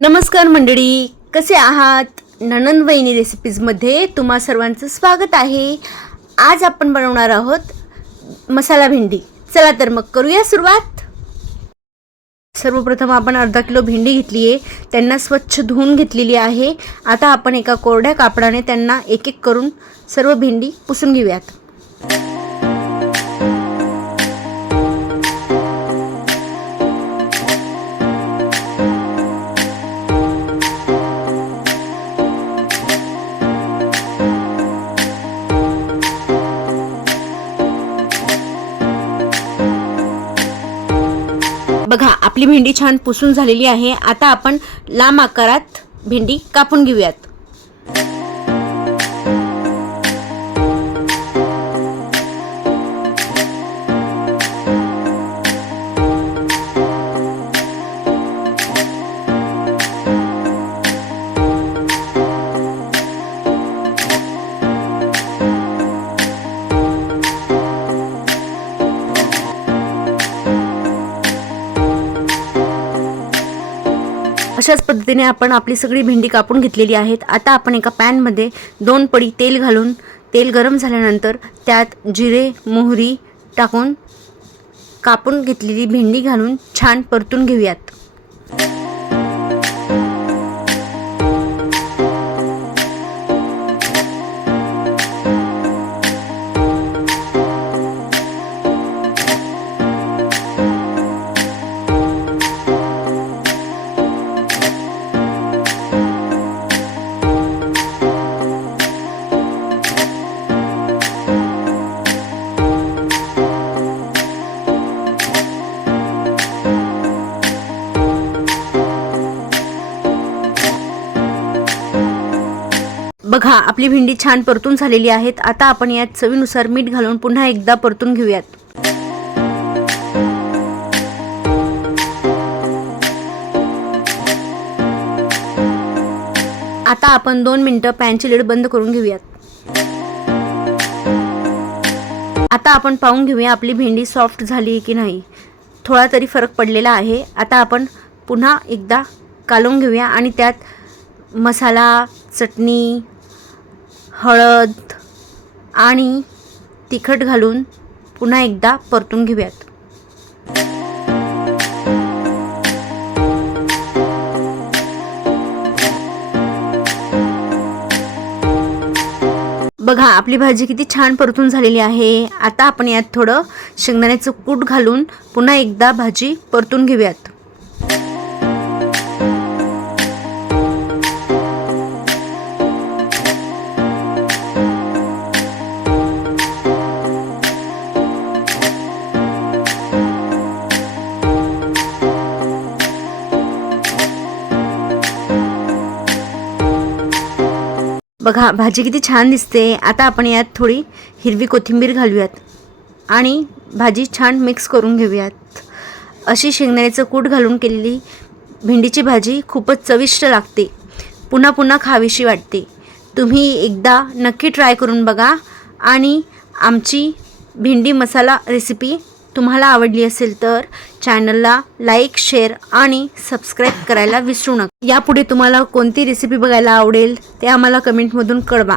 नमस्कार मंडळी, कसे आहात? ननंद वहिनी रेसिपीजमध्ये तुम्हा सर्वांचं स्वागत आहे. आज आपण बनवणार आहोत मसाला भेंडी. चला तर मग करूया सुरुवात. सर्वप्रथम आपण अर्धा किलो भेंडी घेतली आहे. त्यांना स्वच्छ धुवून घेतलेली आहे. आता आपण एका कोरड्या कापडाने त्यांना एक एक करून सर्व भेंडी पुसून घेऊयात. बघा, आपली भेंडी छान पुसून झालेली आहे. आता आपण लांब आकारात भेंडी कापून घेऊयात. अशाच पद्धतीने आपण आपली सगळी भेंडी कापून घेतलेली आहेत. आता आपण एका पॅनमध्ये 2 पडी तेल घालून तेल गरम झाल्यानंतर त्यात जिरे मोहरी टाकून कापून घेतलेली भेंडी घालून छान परतून घेऊयात. बघा, आपली भेंडी छान परतून झालेली आहेत. आता आपण यात चवीनुसार मीठ घालून पुन्हा एकदा परतून घेऊयात. आता आपण 2 मिनिटं पॅनची लिड बंद करून घेऊयात. आता आपण पाहून घेऊया आपली भेंडी सॉफ्ट झाली की नाही. थोडा तरी फरक पडलेला आहे. आता आपण पुन्हा एकदा कालवून घेऊया आणि त्यात मसाला, चटणी, हळद आणि तिखट घालून पुन्हा एकदा परतून घेऊयात. बघा, आपली भाजी किती छान परतून झालेली आहे. आता आपण यात थोडं शेंगदाण्याचं कूट घालून पुन्हा एकदा भाजी परतून घेऊयात. बघा, भाजी किती छान दिसते. आता आपण यात थोडी हिरवी कोथिंबीर घालूयात आणि भाजी छान मिक्स करून घेऊयात. अशी शेंगदाण्याचं कूट घालून केलेली भेंडीची भाजी खूपच चविष्ट लागते. पुन्हा पुन्हा खावीशी वाटते. तुम्ही एकदा नक्की ट्राय करून बघा. आणि आमची भेंडी मसाला रेसिपी तुम्हाला आवडली असेल तर चॅनलला लाईक, शेअर आणि सबस्क्राईब करायला विसरू नका. यापुढे तुम्हाला कोणती रेसिपी बघायला आवडेल ते आम्हाला कमेंटमधून कळवा.